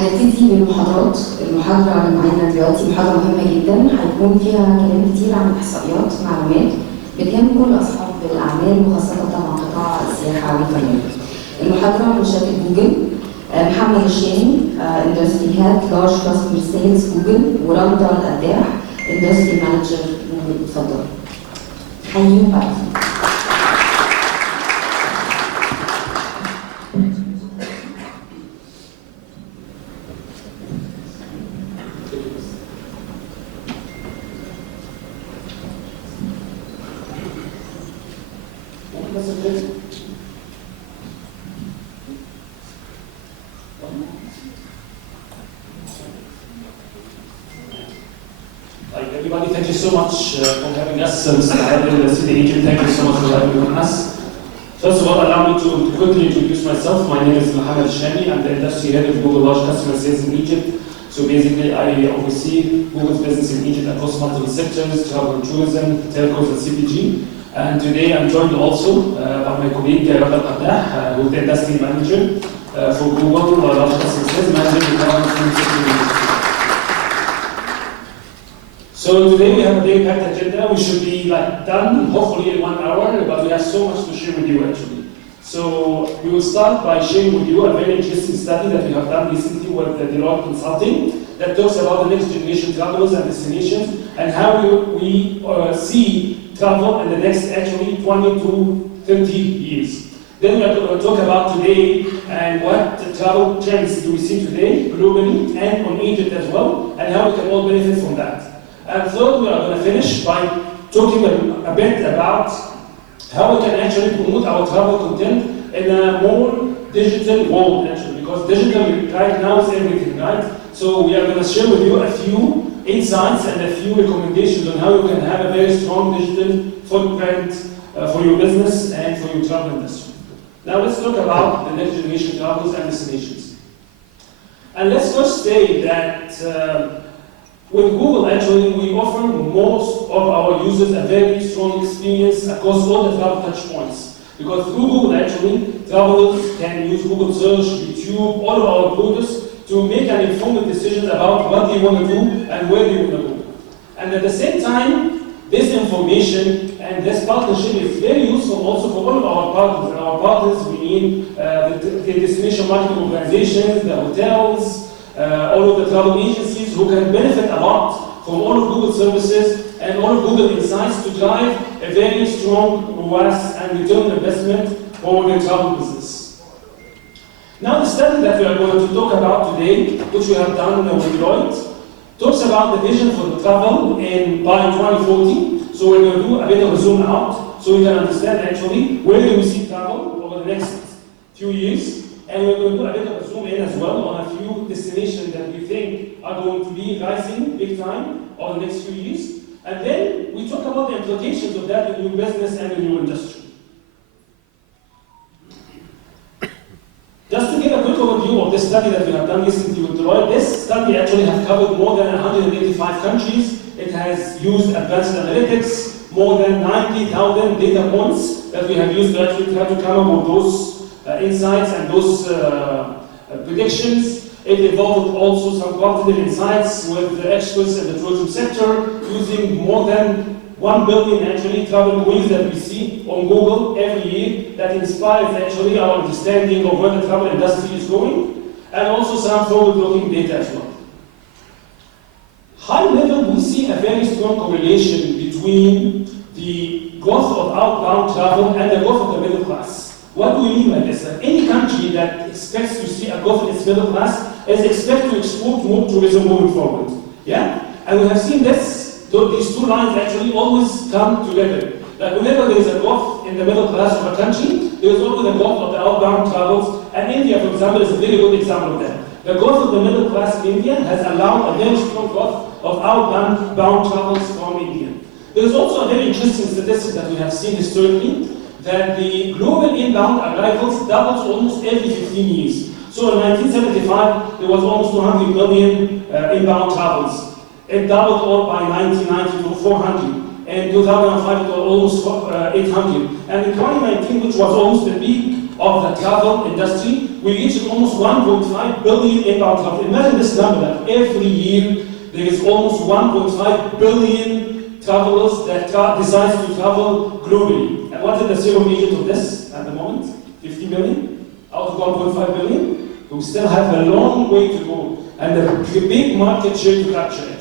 هنبتدي بالمحاضرات. المحاضرة اللي معانا دلوقتي محاضرة مهمة جدا، هيكون فيها كلام كتير عن إحصائيات معلومات بتهم كل أصحاب الأعمال وخاصة طبعا قطاع السياحة والفنادق. المحاضرة من شركة جوجل، محمد الشامي اندستري هيد لارج كاستمر سيلز جوجل، ورندا القداح اندستري مانجر جوجل. اتفضل. حييهم بقى. Everybody, thank you so much for having us. Mr. Adil, City Agent, thank you so much for having us. First of all, allow me to quickly introduce myself. My name is Mohammed Shami. I'm the industry head of Google Large Customer Sales in Egypt. So basically, I oversee Google's business in Egypt across multiple sectors, travel and tourism, telcos, and CPG. And today, I'm joined also by my colleague, Randa Al-Qaddah, who's the industry manager for Google Large Customer Sales, managing the travel and tourism. So today we have a very packed agenda. We should be done hopefully in 1 hour, but we have so much to share with you actually. So we will start by sharing with you a very interesting study that we have done recently with the Deloitte Consulting that talks about the next generation travelers and destinations and how we see travel in the next actually 20 to 30 years. Then we are going to talk about today and what travel trends do we see today globally and on Egypt as well, and how we can all benefit from that. And third, we are going to finish by talking a bit about how we can actually promote our travel content in a more digital world actually, because digital right now is everything, right? So we are going to share with you a few insights and a few recommendations on how you can have a very strong digital footprint for your business and for your travel industry. Now let's talk about the next generation travels and destinations. And let's first say that with Google, actually, we offer most of our users a very strong experience across all the travel touch points. Because through Google, actually, travelers can use Google Search, YouTube, all of our products to make an informed decision about what they want to do and where they want to go. And at the same time, this information and this partnership is very useful also for all of our partners. And our partners, we mean the destination marketing organizations, the hotels, all of the travel agencies who can benefit a lot from all of Google services and all of Google Insights to drive a very strong ROAS and return on investment for the travel business. Now the study that we are going to talk about today, which we have done with Deloitte, talks about the vision for the travel by 2040. So we're going to do a bit of a zoom out so we can understand actually where do we see travel over the next few years. And we're going to do a bit of a zoom in as well on a few destinations that we think are going to be rising big time over the next few years. And then we talk about the implications of that in your business and in your industry. Just to give a quick overview of this study that we have done recently with Deloitte, this study actually has covered more than 185 countries. It has used advanced analytics, more than 90,000 data points that we have used to actually try to come up with those insights and those predictions. It involved also some quantitative insights with the experts in the tourism sector, using more than 1 billion actually travel queries that we see on Google every year that inspires actually our understanding of where the travel industry is going, and also some forward-looking data as well. High level, we see a very strong correlation between the growth of outbound travel and the growth of the middle class. What do we mean by this? That any country that expects to see a growth in its middle class is expected to export more tourism moving forward. Yeah? And we have seen this, these two lines actually always come together. That whenever there is a growth in the middle class of a country, there is always a growth of the outbound travels. And India, for example, is a very good example of that. The growth of the middle class in India has allowed a very strong growth of outbound travels from India. There is also a very interesting statistic that we have seen historically, that the global inbound arrivals doubles almost every 15 years. So in 1975, there was almost 200 million inbound travels. It doubled all by 1990 to 400. In 2005, it was almost 800. And in 2019, which was almost the peak of the travel industry. We reached almost 1.5 billion inbound travel. Imagine this number, that every year there is almost 1.5 billion travelers that decide to travel globally. And what is the serum agent of this at the moment? 50 million out of 1.5 billion. We still have a long way to go and a big market share to capture actually.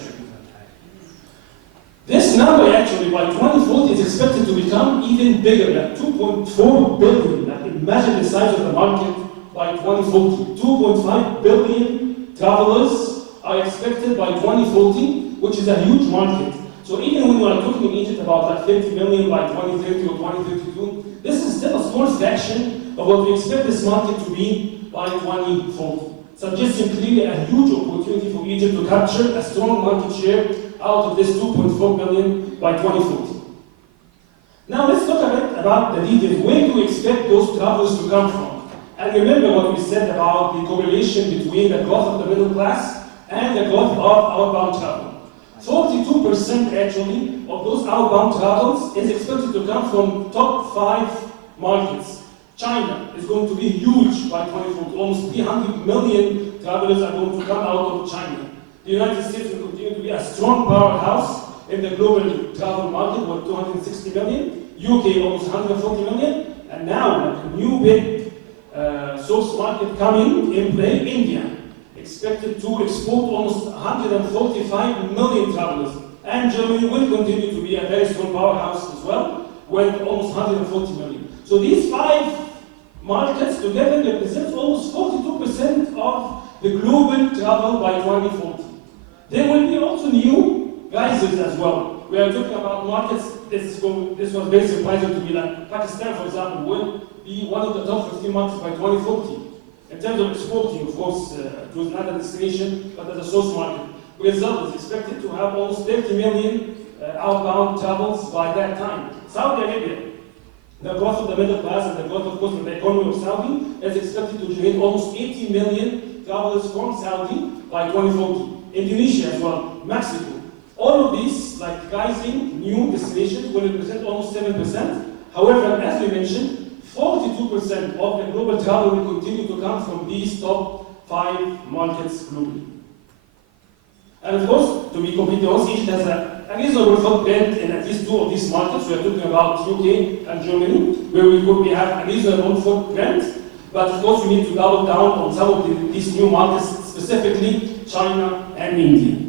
This number actually by 2040 is expected to become even bigger, like 2.4 billion. Like imagine the size of the market by 2040. 2.5 billion travelers are expected by 2040, which is a huge market. So even when we are talking in Egypt about like 50 million by 2030 or 2032, this is still a small fraction of what we expect this market to be by 2040. Suggesting clearly a huge opportunity for Egypt to capture a strong market share out of this 2.4 billion by 2040. Now let's talk a bit about the details. Where do we expect those travelers to come from? And remember what we said about the correlation between the growth of the middle class and the growth of outbound travel. 42% actually of those outbound travels is expected to come from top 5 markets. China is going to be huge by 2040. Almost 300 million travelers are going to come out of China. The United States will continue to be a strong powerhouse in the global travel market with 260 million. UK almost 140 million. And now a new big source market coming in play, India. Expected to export almost 145 million travelers. And Germany will continue to be a very strong powerhouse as well with almost 140 million. So these 5 markets together represent almost 42% of the global travel by 2040. There will be also new rises as well. We are talking about markets, this was very surprising to me, like Pakistan, for example, will be one of the top 15 markets by 2040. In terms of exporting, of course, it was not a destination, but as a source market. Brazil is expected to have almost 30 million outbound travels by that time. Saudi Arabia, the growth of the middle class and the growth, of course, of the economy of Saudi is expected to generate almost 80 million travelers from Saudi by 2040. Indonesia as well, Mexico. All of these, like rising new destinations, will represent almost 7%. However, as we mentioned, 42% of the global travel will continue to come from these top 5 markets globally. And of course, to be completely honest, Egypt has a reasonable footprint in at least 2 of these markets. We are talking about UK and Germany, where we have a reasonable footprint. But of course, we need to double down on some of these new markets, specifically China and India.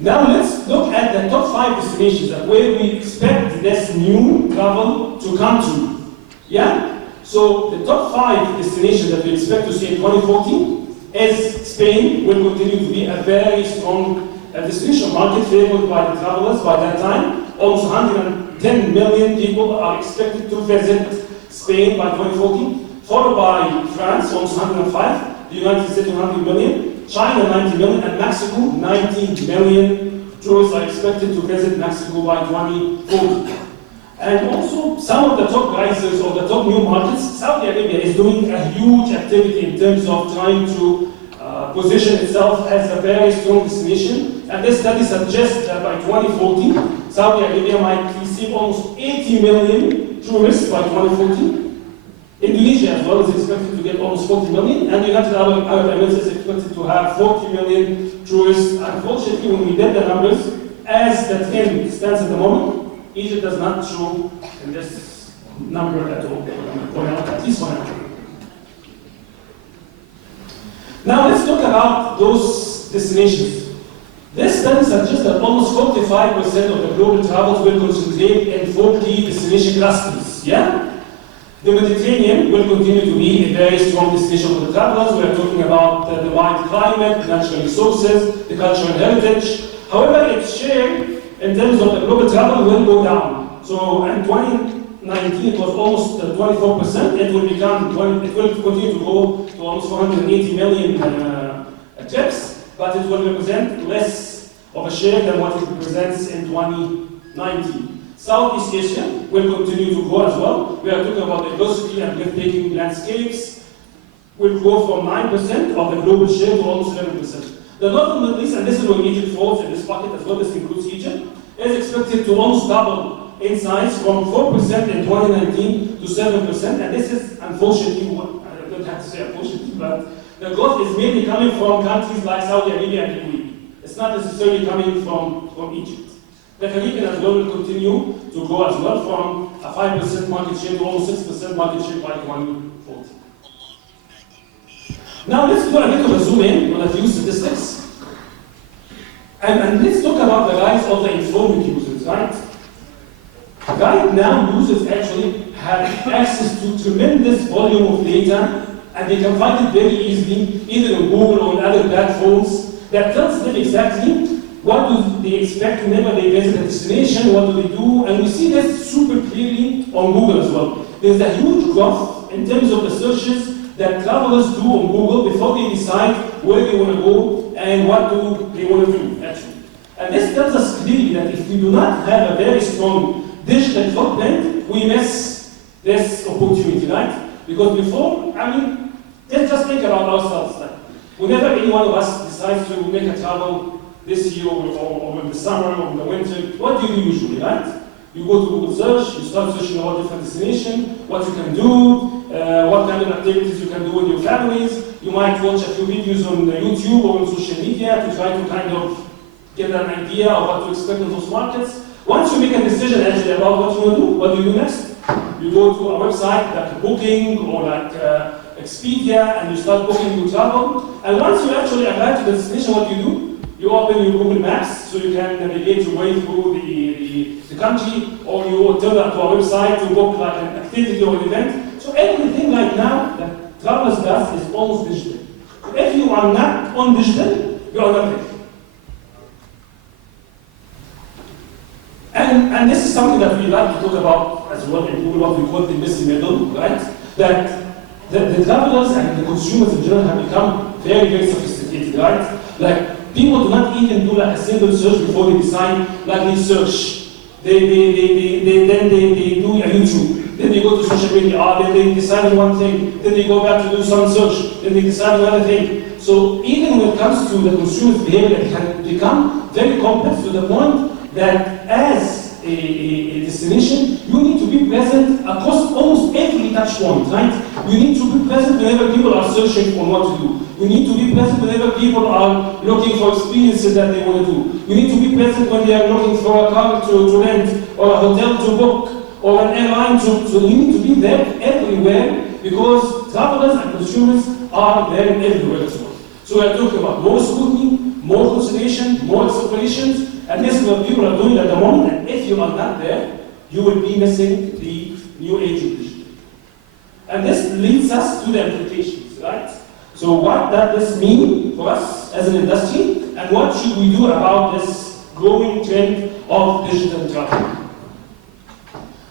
Now let's look at the top 5 destinations where we expect this new travel to come to. Yeah? So the top 5 destinations that we expect to see in 2040 is Spain will continue to be a very strong destination market favored by the travelers by that time. Almost 110 million people are expected to visit Spain by 2040, followed by France, almost 105, the United States 100 million, China 90 million, and Mexico 90 million tourists are expected to visit Mexico by 2040. And also, some of the top risers or the top new markets, Saudi Arabia is doing a huge activity in terms of trying to position itself as a very strong destination. And this study suggests that by 2040, Saudi Arabia might receive almost 80 million tourists by 2040. Indonesia as well is expected to get almost 40 million, and the United Arab Emirates is expected to have 40 million tourists. Unfortunately, when we did the numbers, as the trend stands at the moment, Egypt does not show in this number at all, at least for now. Now let's talk about those destinations. This study suggests that almost 45% of the global travels will concentrate in 40 destination clusters. Yeah? The Mediterranean will continue to be a very strong destination for the travelers. We are talking about the wide climate, natural resources, the cultural heritage. However, its share in terms of the global travel will go down. So in 2019 it was almost 24%. It will continue to go to almost 480 million trips, but it will represent less of a share than what it represents in 2019. Southeast Asia will continue to grow as well. We are talking about diversity and breathtaking landscapes. Will grow from 9% of the global share to almost 11%. The Northern Middle East, and this is where Egypt falls in this bucket as well, this includes Egypt, is expected to almost double insights from 4% in 2019 to 7%, and this is unfortunately, I don't have to say unfortunately, but the growth is mainly coming from countries like Saudi Arabia and UAE. It's not necessarily coming from Egypt. The Caribbean as well will continue to grow as well from a 5% market share to almost 6% market share by 2040. Now let's do a bit of a zoom in on a few statistics. And let's talk about the rise of the informed users, right? Right now, users actually have access to tremendous volume of data, and they can find it very easily, either on Google or on other platforms, that tells them exactly what do they expect whenever they visit a destination, what do they do, and we see this super clearly on Google as well. There's a huge growth in terms of the searches that travelers do on Google before they decide where they want to go and what do they want to do, actually. And this tells us clearly that if we do not have a very strong digital footprint, we miss this opportunity, right? Because before, I mean, let's just think about ourselves. Like, whenever any one of us decides to make a travel this year or in the summer or in the winter, what do you do usually, right? You go to Google search, you start searching about different destinations, what you can do, what kind of activities you can do with your families. You might watch a few videos on YouTube or on social media to try to kind of get an idea of what to expect in those markets. Once you make a decision actually about what you want to do, what do you do next? You go to a website like Booking or like Expedia and you start booking your travel. And once you actually arrive to the destination, what do? You open your Google Maps so you can navigate your way through the country, or you turn up to a website to book like an activity or an event. So everything right now that travelers does is almost digital. So if you are not on digital, you are not ready. And this is something that we like to talk about as well in Google, what we call the missing middle, right? That the travelers and the consumers in general have become very, very sophisticated, right? Like, people do not even do like a simple search before they decide, like they search. Then they do a YouTube. Then they go to social media, then they decide on one thing. Then they go back to do some search. Then they decide on another thing. So even when it comes to the consumer's behavior, it can become very complex to the point that as a destination, you need to be present across almost every touch point, right? You need to be present whenever people are searching on what to do. You need to be present whenever people are looking for experiences that they want to do. You need to be present when they are looking for a car to rent, or a hotel to book, or an airline to. So you need to be there everywhere, because travelers and consumers are there everywhere as well. So we are talking about more scrutiny, more consideration, more explorations, and this is what people are doing at the moment. And if you are not there, you will be missing the new age of digital. And this leads us to the implications, right? So what does this mean for us as an industry, and what should we do about this growing trend of digital travel?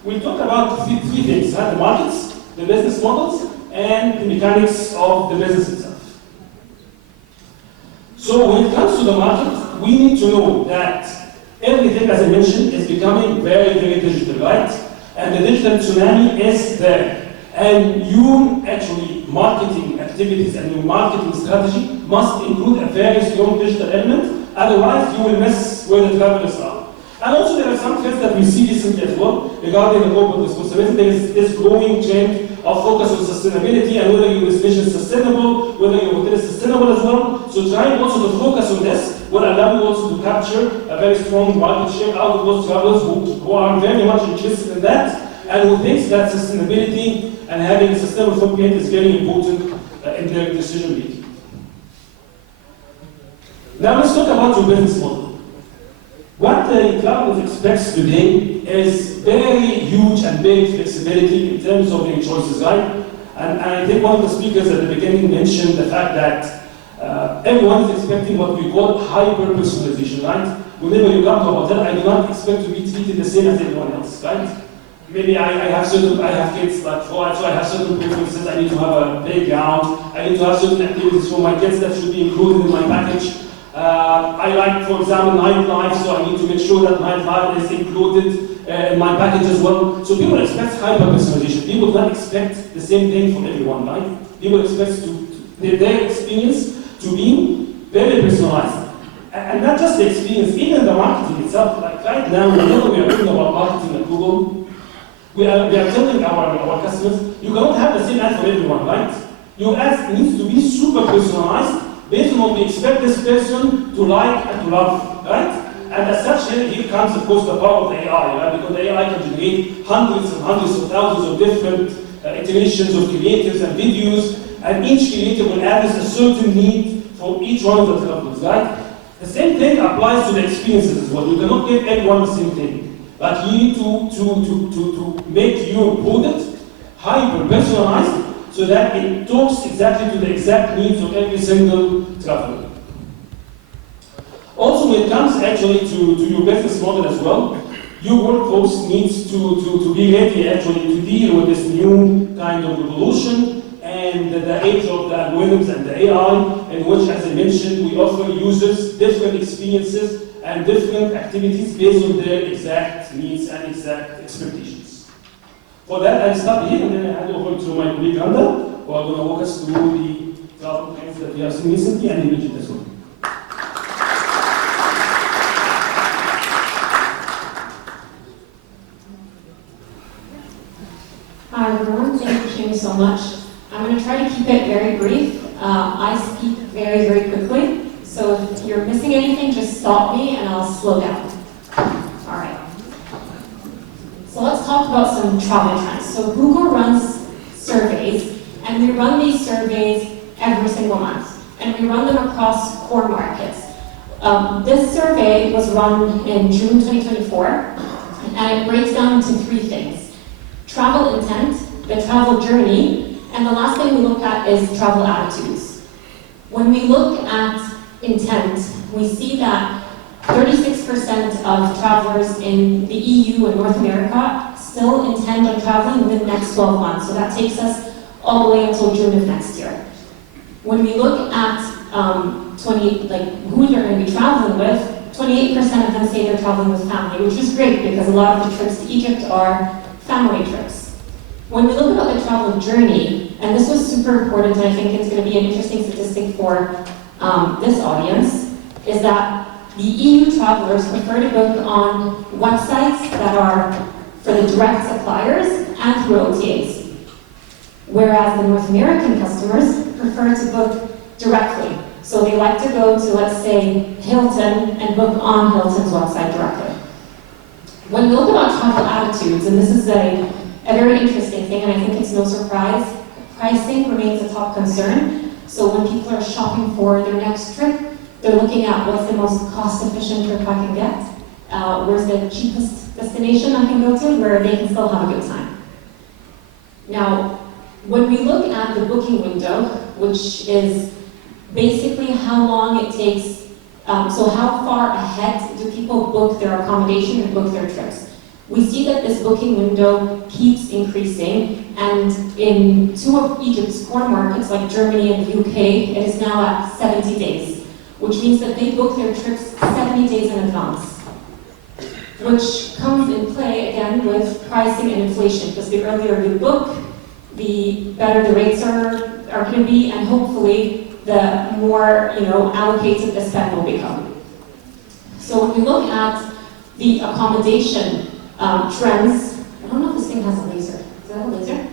We talk about three things, right? The markets, the business models, and the mechanics of the business itself. So when it comes to the market, we need to know that everything, as I mentioned, is becoming very, very digital, right? And the digital tsunami is there. And your actually marketing activities and your marketing strategy must include a very strong digital element, otherwise you will miss where the travelers are. And also there are some trends that we see recently as well regarding the corporate responsibility. There is this growing trend of focus on sustainability and whether your destination is sustainable, whether your hotel is sustainable as well. So trying also to focus on this will allow you also to capture a very strong market share out of those travelers who are very much interested in that and who thinks that sustainability and having a sustainable footprint is very important in their decision making. Now let's talk about your business model. What the traveler expects today is very huge and big flexibility in terms of their choices, right? And I think one of the speakers at the beginning mentioned the fact that everyone is expecting what we call hyper-personalization, right? Whenever you come to a hotel, I do not expect to be treated the same as everyone else, right? Maybe I have kids like 4, so I have certain preferences. I need to have a playground. I need to have certain activities for my kids that should be included in my package. I like, for example, nightlife, so I need to make sure that nightlife is included in my package as well. So people expect hyper-personalization. People do not expect the same thing from everyone, right? People expect their experience to be very personalized. And not just the experience, even the marketing itself. Like right now, whenever we are talking about marketing at Google, we are telling our customers, you cannot have the same ad for everyone, right? Your ad needs to be super personalized based on what we expect this person to like and to love, right? And as such, here comes, of course, the power of the AI, right? Because the AI can generate hundreds and hundreds of thousands of different iterations of creatives and videos, and each creative will address a certain need for each one of the travelers, right? The same thing applies to the experiences as well. You cannot give everyone the same thing. But you need to make your product hyper-personalized so that it talks exactly to the exact needs of every single traveler. Also, when it comes actually to your business model as well, your workforce needs to be ready actually to deal with this new kind of revolution and the age of the algorithms and the AI, in which, as I mentioned, we offer users different experiences and different activities based on their exact needs and exact expectations. For that, I'll stop here and then I hand over to my colleague Randa, who are going to walk us through the travel trends that we have seen recently and in Egypt as well. Hi everyone, thank you Shane so much. I'm going to try to keep it very brief. I speak very, very quickly, so if you're missing anything, just stop me and I'll slow down. All right. So let's talk about some travel trends. So Google runs surveys, and we run these surveys every single month, and we run them across core markets. This survey was run in June 2024, and it breaks down into three things: travel intent, the travel journey, and the last thing we look at is travel attitudes. When we look at intent, we see that 36% of travelers in the EU and North America still intend on traveling within the next 12 months. So that takes us all the way until June of next year. When we look at who they're going to be traveling with, 28% of them say they're traveling with family, which is great because a lot of the trips to Egypt are family trips. When we look at the travel journey, and this was super important, and I think it's going to be an interesting statistic for this audience, is that the EU travelers prefer to book on websites that are for the direct suppliers and through OTAs. Whereas the North American customers prefer to book directly. So they like to go to, let's say, Hilton and book on Hilton's website directly. When we look about travel attitudes, and this is a very interesting thing, and I think it's no surprise, pricing remains a top concern. So when people are shopping for their next trip, they're looking at what's the most cost-efficient trip I can get, where's the cheapest destination I can go to, where they can still have a good time. Now, when we look at the booking window, which is basically how long it takes, so how far ahead do people book their accommodation and book their trips? We see that this booking window keeps increasing, and in two of Egypt's core markets, like Germany and the UK, it is now at 70 days, which means that they book their trips 70 days in advance, which comes in play again with pricing and inflation, because the earlier you book, the better the rates are going to be, and hopefully the more allocated the spend will become. So when we look at the accommodation trends, I don't know if this thing has a laser. Does that have a laser?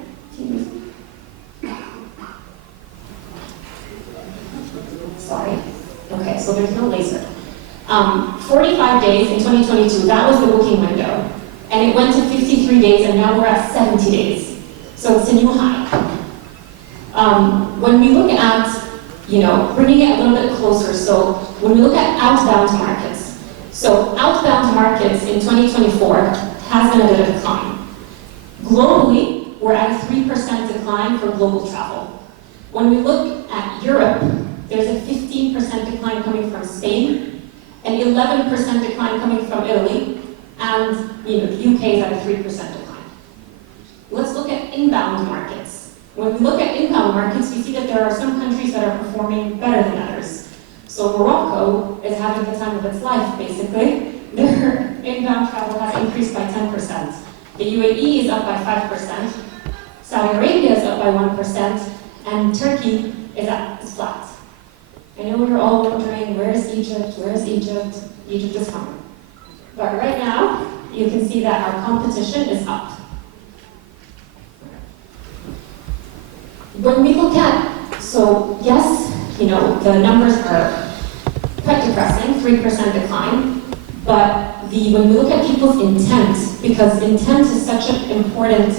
Sorry. Okay, so there's no laser. 45 days in 2022, that was the booking window. And it went to 53 days, and now we're at 70 days. So it's a new high. When we look at, bringing it a little bit closer, so when we look at outbound markets, so outbound markets in 2024 has been at a decline. Globally, we're at a 3% decline for global travel. When we look at Europe, there's a 15% decline coming from Spain, an 11% decline coming from Italy, and the UK is at a 3% decline. Let's look at inbound markets. When we look at inbound markets, we see that there are some countries that are performing better than others. So Morocco is having the time of its life, basically. Their inbound travel has increased by 10%. The UAE is up by 5%. Saudi Arabia is up by 1%. And Turkey is flat. I know you're all wondering, where's Egypt? Where's Egypt? Egypt is coming. But right now, you can see that our competition is up. When we look at, so yes, you know, the numbers are quite depressing, 3% decline, but when we look at people's intent, because intent is such an important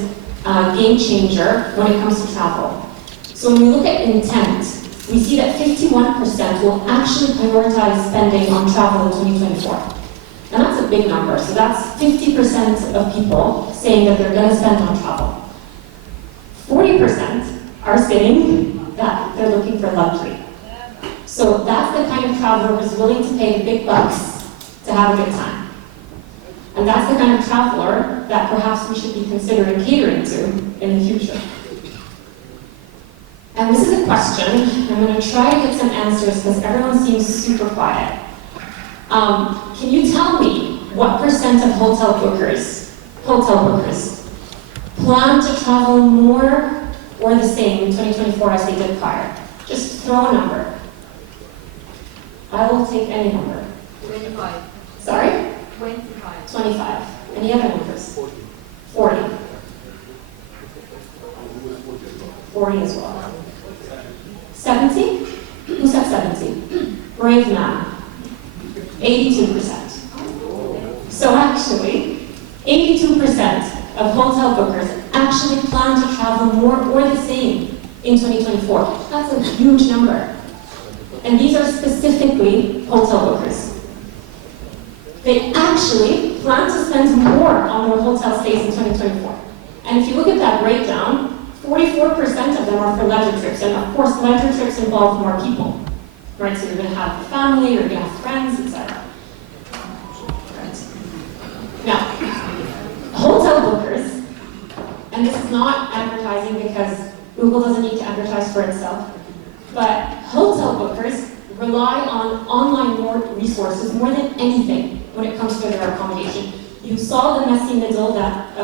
game changer when it comes to travel. So when we look at intent, we see that 51% will actually prioritize spending on travel in 2024. And that's a big number, so that's 50% of people saying that they're going to spend on travel. 40% are saying that they're looking for luxury. So that's the kind of traveler who's willing to pay the big bucks to have a good time. And that's the kind of traveler that perhaps we should be considering catering to in the future. And this is a question. I'm going to try to get some answers because everyone seems super quiet. Can you tell me what percent of hotel bookers plan to travel more or the same in 2024 as they did prior? Just throw a number. I will take any number. 25. Sorry? 25. 25. Any other numbers? 40. 40 as well. 70? Who said 70? Brave man. 82%. So actually, 82% of hotel bookers actually plan to travel more or the same in 2024. That's a huge number. And these are specifically hotel bookers. They actually plan to spend more on their hotel stays in 2024. And if you look at that breakdown, 44% of them are for leisure trips. And of course, leisure trips involve more people. Right? So you're going to have family, you're going to have friends, etc. Right. Now, hotel bookers, and this is not advertising because Google doesn't need to advertise for itself, but hotel bookers rely on online resources more than anything when it comes to their accommodation. You saw the messy middle that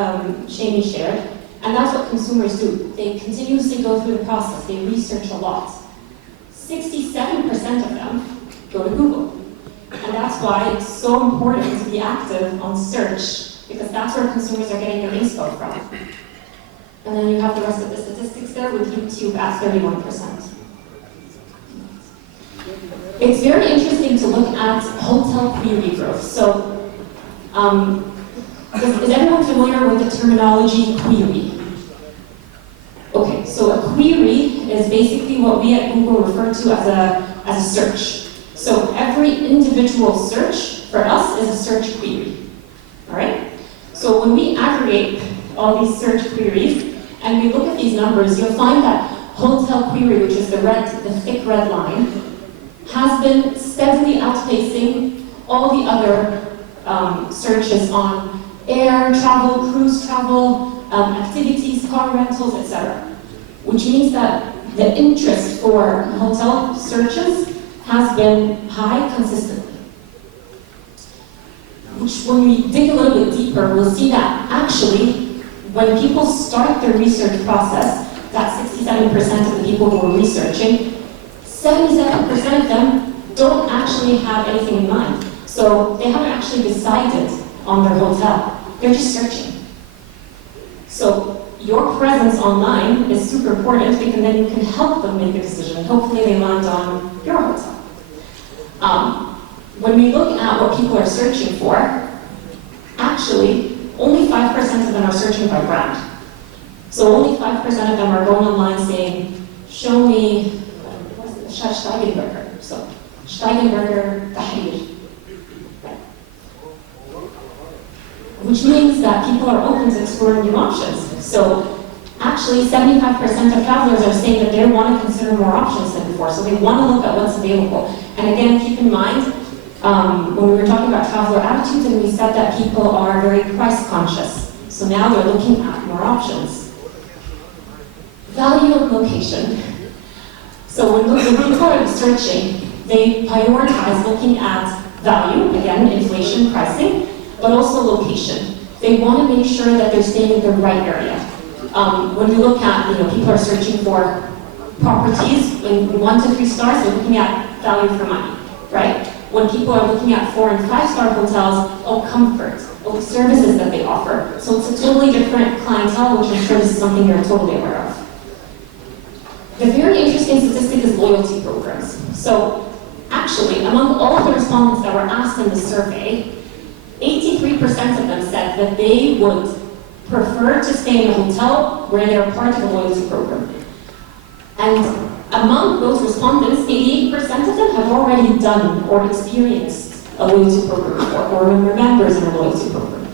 Shani shared, and that's what consumers do. They continuously go through the process. They research a lot. 67% of them go to Google. And that's why it's so important to be active on search, because that's where consumers are getting their inspo from. And then you have the rest of the statistics there with YouTube at 31%. It's very interesting to look at hotel query growth. So, is everyone familiar with the terminology query? Okay, so a query is basically what we at Google refer to as a search. So every individual search for us is a search query. All right? So when we aggregate all these search queries and we look at these numbers, you'll find that hotel query, which is the thick red line, has been steadily outpacing all the other searches on air travel, cruise travel, activities, car rentals, etc. Which means that the interest for hotel searches has been high consistently. Which, when we dig a little bit deeper, we'll see that actually, when people start their research process, that 67% of the people who are researching, 77% of them don't actually have anything in mind. So they haven't actually decided on their hotel. They're just searching. So your presence online is super important because then you can help them make a decision. Hopefully they land on your hotel. When we look at what people are searching for, actually, only 5% of them are searching by brand. So only 5% of them are going online saying, show me Steigenberger. So Steigenberger Tahrir. Which means that people are open to exploring new options. So actually 75% of travelers are saying that they want to consider more options than before. So they want to look at what's available. And again, keep in mind, when we were talking about traveler attitudes, and we said that people are very price conscious. So now they're looking at more options. Value and location. So when people are searching, they prioritize looking at value, again, inflation, pricing, but also location. They want to make sure that they're staying in the right area. When we look at, people are searching for properties in 1 to 3 stars, they're looking at value for money, right? When people are looking at 4 and 5-star hotels, comfort, services that they offer. So it's a totally different clientele, which I'm sure this is something you're totally aware of. The very interesting statistic is loyalty programs. So actually, among all of the respondents that were asked in the survey, 83% of them said that they would prefer to stay in a hotel where they're part of a loyalty program. And among those respondents, 88% of them have already done or experienced a loyalty program or were members in a loyalty program.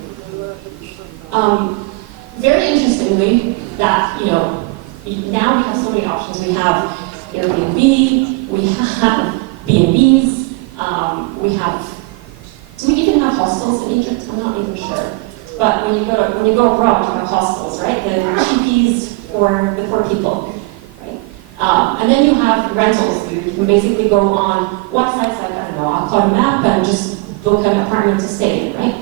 Very interestingly, that, now we have so many options. We have Airbnb, we have B&Bs, do we even have hostels in Egypt? I'm not even sure. But when you go abroad, you have hostels, right? The cheapies for the poor people, right? And then you have rentals. You can basically go on websites like, I don't know, I'll call a map and just book an apartment to stay in, right?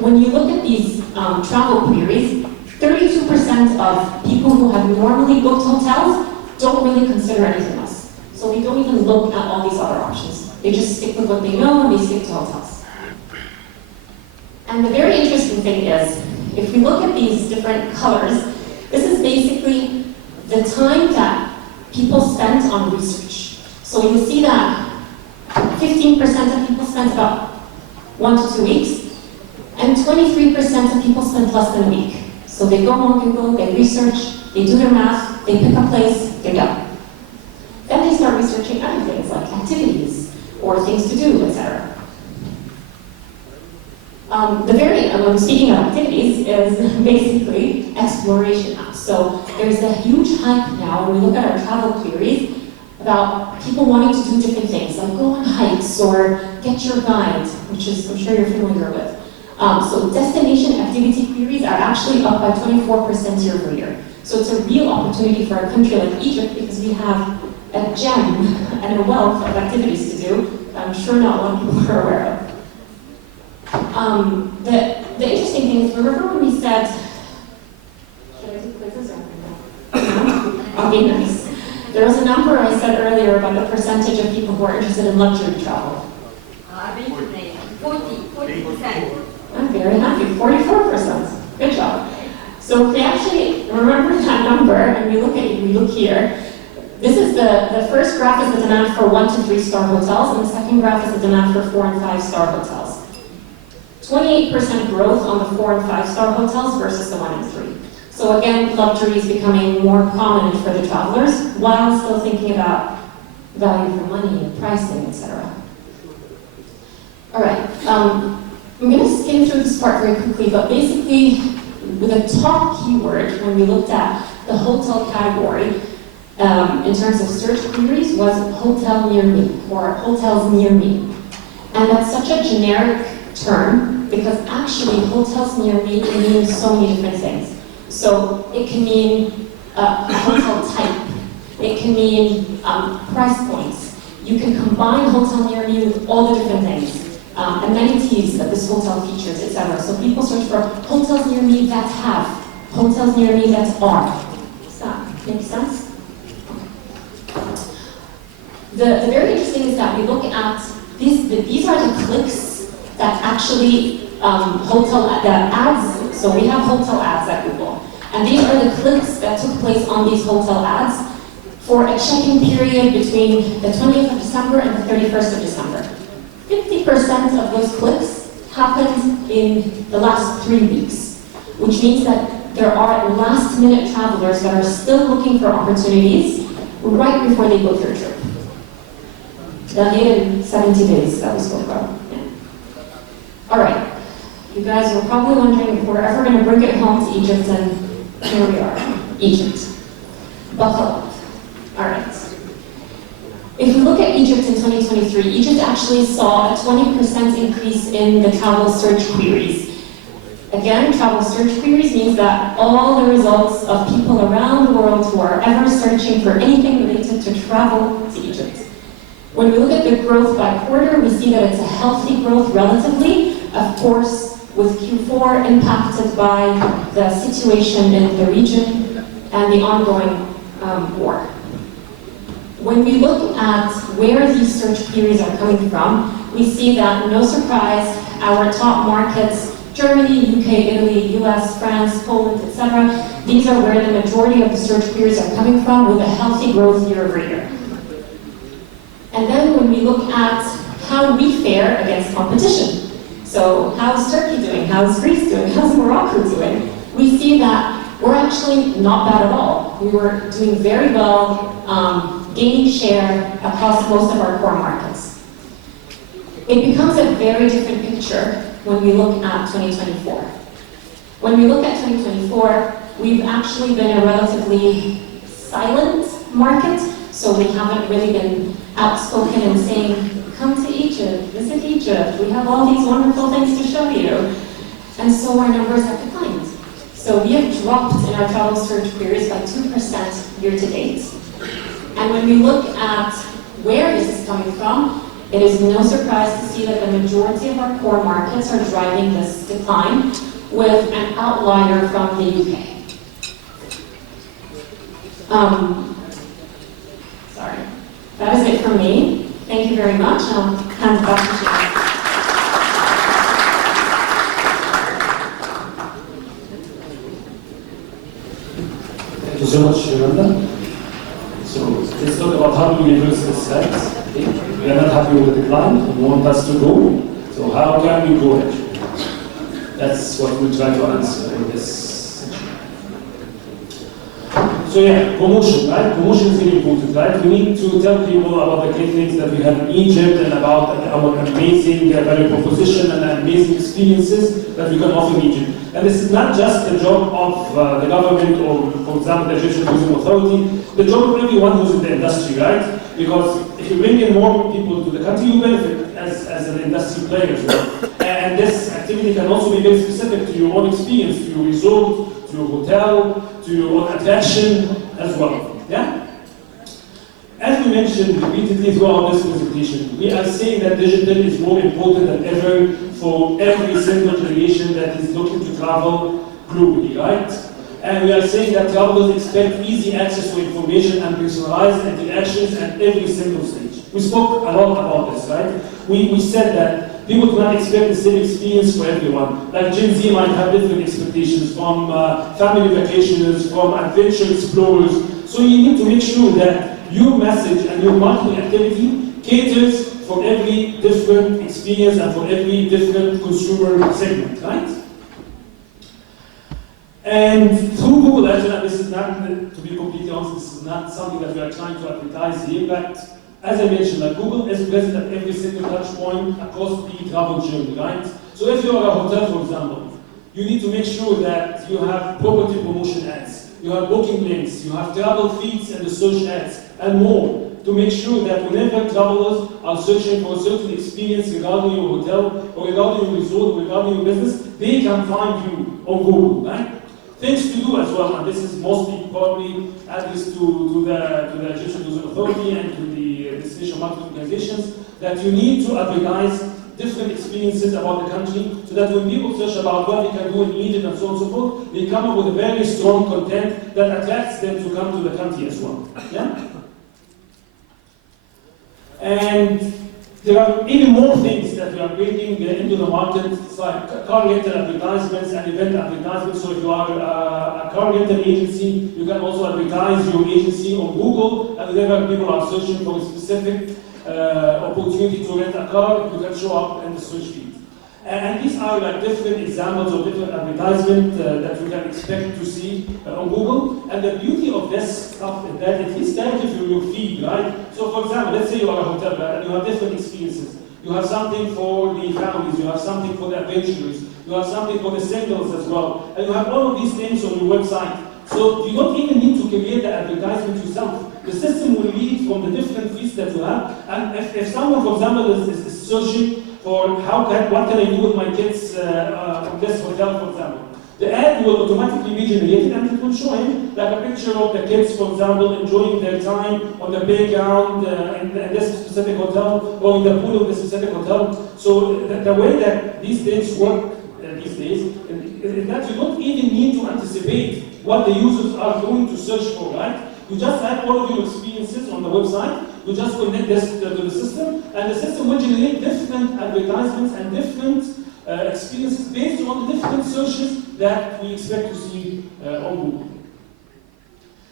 When you look at these travel queries, 32% of people who have normally booked hotels don't really consider anything else. So they don't even look at all these other options. They just stick with what they know and they stick to hotels. And the very interesting thing is, if we look at these different colors, this is basically the time that people spent on research. So you see that 15% of people spent about 1 to 2 weeks, and 23% of people spent less than a week. So they go on Google, they research, they do their math, they pick a place, they're done. Then they start researching other things like activities or things to do, etc. Speaking of activities, is basically exploration apps. So there's a huge hype now when we look at our travel queries about people wanting to do different things, like go on hikes or get your guide, which is I'm sure you're familiar with. So destination activity queries are actually up by 24% year over year. So it's a real opportunity for a country like Egypt because we have a gem and a wealth of activities to do that I'm sure not a lot of people are aware of. The interesting thing is, remember when we said, should I do quizzes or no? I'll be nice. There was a number I said earlier about the percentage of people who are interested in luxury travel. 40%. I'm very happy, 44%. Good job. So if we actually remember that number and we look here, this is the first graph is the demand for 1 to 3 star hotels, and the second graph is the demand for 4 and 5 star hotels. 28% growth on the 4 and 5 star hotels versus the 1 and 3. So again, luxury is becoming more prominent for the travelers while still thinking about value for money and pricing, etc. All right, I'm going to skim through this part very quickly, but basically, the top keyword when we looked at the hotel category in terms of search queries was hotel near me, or hotels near me. And that's such a generic term because actually hotels near me can mean so many different things. So it can mean a hotel type, it can mean price points. You can combine hotel near me with all the different things. Amenities that this hotel features, etc. So people search for hotels near me that have, hotels near me that are. Does that make sense? The very interesting is that we look at these are the clicks that actually the ads. So we have hotel ads at Google, and these are the clicks that took place on these hotel ads for a check-in period between the 20th of December and the 31st of December. 50% of those clicks happened in the last 3 weeks, which means that there are last-minute travelers that are still looking for opportunities right before they book their trip. The 170 days that we spoke about. Yeah. All right, you guys were probably wondering if we're ever going to bring it home to Egypt, and here we are, Egypt. Buckle up. All right. If we look at Egypt in 2023, Egypt actually saw a 20% increase in the travel search queries. Again, travel search queries means that all the results of people around the world who are ever searching for anything related to travel to Egypt. When we look at the growth by quarter, we see that it's a healthy growth relatively, of course, with Q4 impacted by the situation in the region and the ongoing war. When we look at where these search queries are coming from, we see that, no surprise, our top markets Germany, UK, Italy, US, France, Poland, etc. These are where the majority of the search queries are coming from, with a healthy growth year over year. And then when we look at how we fare against competition, so how's Turkey doing, how's Greece doing, how's Morocco doing, we see that we're actually not bad at all. We were doing very well, gaining share across most of our core markets. It becomes a very different picture when we look at 2024. When we look at 2024, we've actually been a relatively silent market, so we haven't really been outspoken in saying, come to Egypt, visit Egypt, we have all these wonderful things to show you. And so our numbers have declined. So we have dropped in our travel search queries by 2% year to date. And when we look at where this is coming from, it is no surprise to see that the majority of our core markets are driving this decline, with an outlier from the UK. Sorry. That is it from me. Thank you very much. I'll hand it back to Jane. Thank you so much, Yolanda. So let's talk about how do we reverse this size. We are not happy with the decline. We want us to go. So how can we go actually? That's what we'll try to answer in this section. So yeah, promotion, right? Promotion is really important, right? We need to tell people about the great things that we have in Egypt and about our amazing value proposition and amazing experiences that we can offer in Egypt. And this is not just the job of the government or, for example, the Egyptian Tourism Authority, the job of everyone who's in the industry, right? Because if you bring in more people to the country, you benefit as an industry player as well. And this activity can also be very specific to your own experience, to your resort, to your hotel, to your own attraction as well. Yeah? As we mentioned repeatedly throughout this presentation, we are saying that digital is more important than ever for every single generation that is looking to travel globally, right? And we are saying that travelers expect easy access to information and personalized interactions at every single stage. We spoke a lot about this, right? We said that people do not expect the same experience for everyone. Like Gen Z might have different expectations from family vacations, from adventure explorers. So you need to make sure that your message and your marketing activity caters for every different experience and for every different consumer segment, right? And through Google Ads, and this is not, to be completely honest, this is not something that we are trying to advertise here, but as I mentioned, like Google is present at every single touch point across the travel journey, right? So if you are a hotel, for example, you need to make sure that you have property promotion ads, you have booking links, you have travel feeds and the search ads, and more, to make sure that whenever travelers are searching for a certain experience regarding your hotel, or regarding your resort, or regarding your business, they can find you on Google, right? Things to do as well, and this is mostly probably addressed to the Egyptian Tourism Authority and to the destination marketing organizations, that you need to advertise different experiences about the country, so that when people search about what they can do in Egypt and so on and so forth, they come up with a very strong content that attracts them to come to the country as well. Yeah? And there are even more things that we are bringing into the market, like car rental advertisements and event advertisements. So if you are a car rental agency, you can also advertise your agency on Google, and whenever people are searching for a specific opportunity to rent a car, you can show up in the search feed. And these are like different examples of different advertisements that you can expect to see on Google. And the beauty of this stuff is that it is directly from your feed, right? So for example, let's say you are a hotel and you have different experiences. You have something for the families, you have something for the adventurers, you have something for the singles as well. And you have all of these things on your website. So you don't even need to create the advertisement yourself. The system will read from the different feeds that you have. And if someone, for example, is searching for what can I do with my kids on this hotel, for example. The ad will automatically be generated and it will show him like a picture of the kids, for example, enjoying their time on the playground in this specific hotel or in the pool of this specific hotel. So the way that these things work these days is that you don't even need to anticipate what the users are going to search for, right? You just have all of your experiences on the website, you just connect this to the system, and the system will generate different advertisements and different experiences based on the different searches that we expect to see on Google.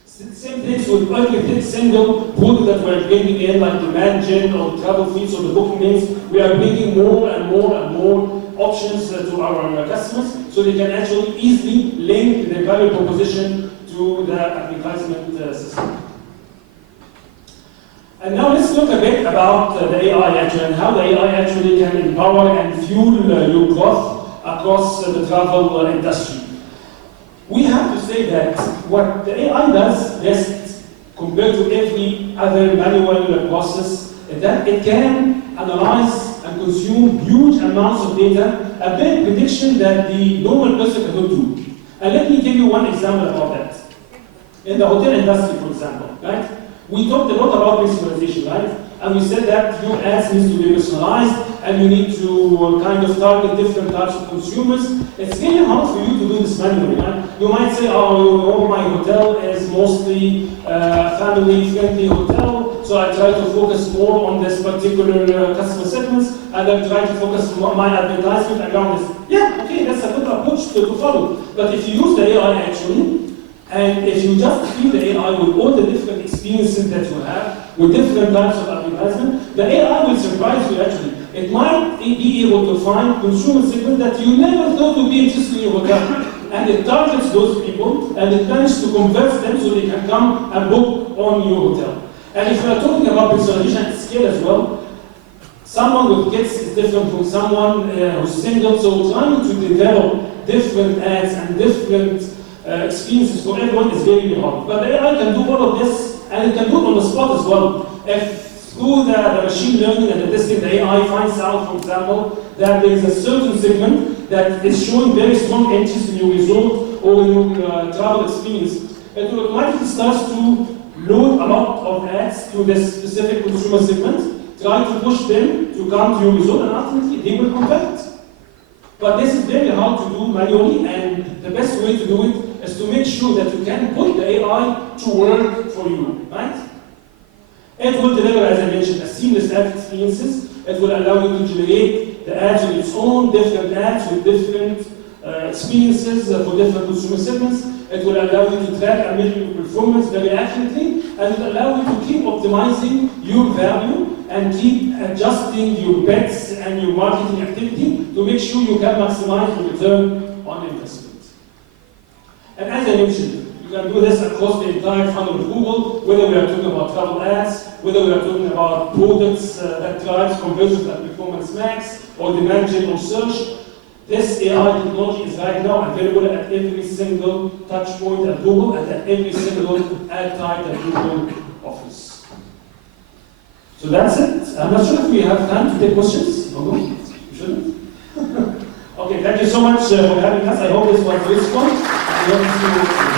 Same things with every single product that we're bringing in, like demand gen or travel feeds or the booking names. We are bringing more and more and more options to our customers so they can actually easily link their value proposition to the advertisement system. And now let's talk a bit about the AI actually and how the AI actually can empower and fuel your growth across the travel industry. We have to say that what the AI does best compared to every other manual process is that it can analyze and consume huge amounts of data, a big prediction that the normal person cannot do. And let me give you one example about that. In the hotel industry, for example, right? We talked a lot about personalization, right? And we said that your ads need to be personalized and you need to kind of target different types of consumers. It's really hard for you to do this manually, right? You might say, oh, my hotel is mostly family-friendly hotel, so I try to focus more on this particular customer segments, and I try to focus my advertisement around this. Yeah, okay, that's a good approach to follow. But if you use the AI actually, and if you just feed the AI with all the different experiences that you have, with different types of advertisement, the AI will surprise you actually. It might be able to find consumer segments that you never thought would be interested in your hotel. And it targets those people, and it plans to convert them so they can come and book on your hotel. And if we are talking about personalization at scale as well, someone with kids is different from someone who's single, so trying to develop different ads and different experiences for everyone is very hard. But the AI can do all of this, and it can do it on the spot as well. If through the machine learning and the testing, the AI finds out, for example, that there is a certain segment that is showing very strong interest in your resort or in your travel experience, it will automatically start to load a lot of ads to this specific consumer segment, try to push them to come to your resort, and ultimately they will convert. But this is very hard to do manually, and the best way to do it is to make sure that you can put the AI to work for you, right? It will deliver, as I mentioned, a seamless ad experiences. It will allow you to generate the ads with its own different ads with different experiences for different consumer segments. It will allow you to track and measure your performance very accurately, and it will allow you to keep optimizing your value and keep adjusting your bets and your marketing activity to make sure you can maximize the return on investment. And as I mentioned, you can do this across the entire funnel of Google, whether we are talking about travel ads, whether we are talking about products that drives conversions at Performance Max, or demand gen or search. This AI technology is right now available at every single touch point at Google and at every single ad type that Google offers. So that's it. I'm not sure if we have time to take questions. No, we shouldn't. Okay, thank you so much for having us. I hope this was useful.